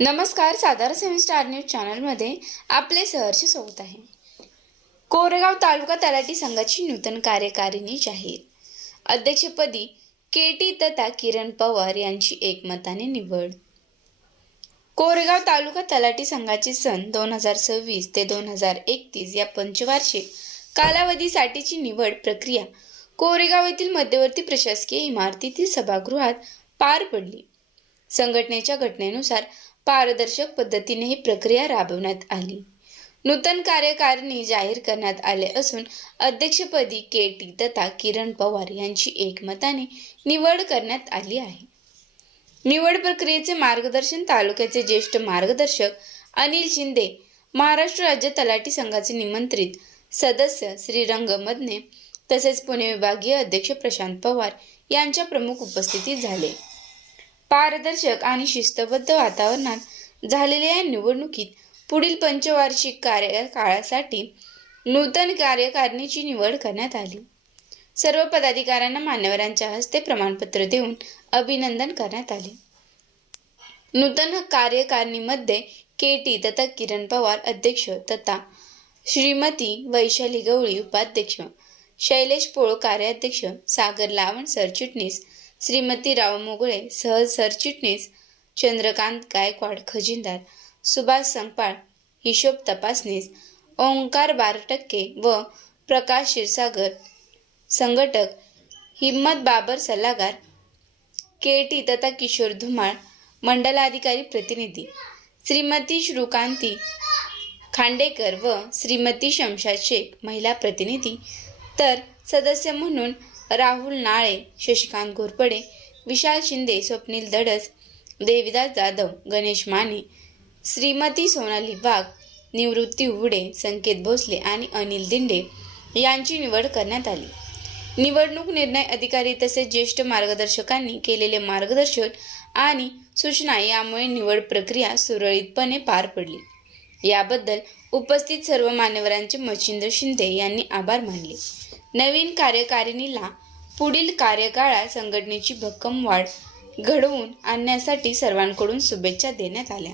नमस्कार, साधारण semester news चॅनलमध्ये आपले सहर्ष स्वागत आहे. कोरेगाव तालुका तलाठी संघाची नूतन कार्यकारिणी जाहीर. अध्यक्षपदी के.टी. तथा किरण पवार यांची एकमताने निवड. कोरेगाव तालुका तलाठी संघाची सन 2026 ते 2031 या पंचवार्षिक कालावधीसाठीची निवड प्रक्रिया कोरेगाव येथील मध्यवर्ती प्रशासकीय इमारतीतील सभागृहात पार पडली. संघटनेच्या घटनेनुसार पारदर्शक पद्धतीने ही प्रक्रिया राबवण्यात आली. नूतन कार्यकारिणी जाहीर करण्यात आले असून अध्यक्षपदी के.टी. तथा किरण पवार यांची एकमताने निवड करण्यात आली आहे. निवड प्रक्रियेचे मार्गदर्शन तालुक्याचे ज्येष्ठ मार्गदर्शक अनिल शिंदे, महाराष्ट्र राज्य तलाठी संघाचे निमंत्रित सदस्य श्रीरंग मदने तसेच पुणे विभागीय अध्यक्ष प्रशांत पवार यांच्या प्रमुख उपस्थितीत झाले. पारदर्शक आणि शिस्तबद्ध वातावरणात झालेल्या या निवडणुकीत पुढील पंचवार्षिक कार्यकाळासाठी नूतन कार्यकारिणीची निवड करण्यात आली. सर्व पदाधिकाऱ्यांना मान्यवरांच्या हस्ते प्रमाणपत्र देऊन अभिनंदन करण्यात आले. नूतन कार्यकारिणीमध्ये के.टी. तथा किरण पवार अध्यक्ष तथा श्रीमती वैशाली गवळी उपाध्यक्ष, शैलेश पोळ कार्याध्यक्ष, सागर लावण सरचिटणीस, श्रीमती राव मोगळे सहसरचिटणीस, चंद्रकांत गायकवाड खजिनदार, सुभाष संगपाळ हिशोब तपासनीस, ओंकार बारटक्के व प्रकाश क्षीरसागर संघटक, हिम्मत बाबर सल्लागार, के.टी. तथा किशोर धुमाळ मंडलाधिकारी प्रतिनिधी, श्रीमती श्रुकांती खांडेकर व श्रीमती शमशाद शेख महिला प्रतिनिधी, तर सदस्य म्हणून राहुल नाळे, शशिकांत घोरपडे, विशाल शिंदे, स्वप्नील धडस, देविदास जाधव, गणेश माने, श्रीमती सोनाली वाघ, निवृत्ती उवडे, संकेत भोसले आणि अनिल दिंडे यांची निवड करण्यात आली. निवडणूक निर्णय अधिकारी तसेच ज्येष्ठ मार्गदर्शकांनी केलेले मार्गदर्शन आणि सूचना यामुळे निवड प्रक्रिया सुरळीतपणे पार पडली. याबद्दल उपस्थित सर्व मान्यवरांचे मच्छिंद्र शिंदे यांनी आभार मानले. नवीन कार्यकारिणीला पुढील कार्यकाळात संघटनेची भक्कम वाढ घडवून आणण्यासाठी सर्वांकडून शुभेच्छा देण्यात आल्या.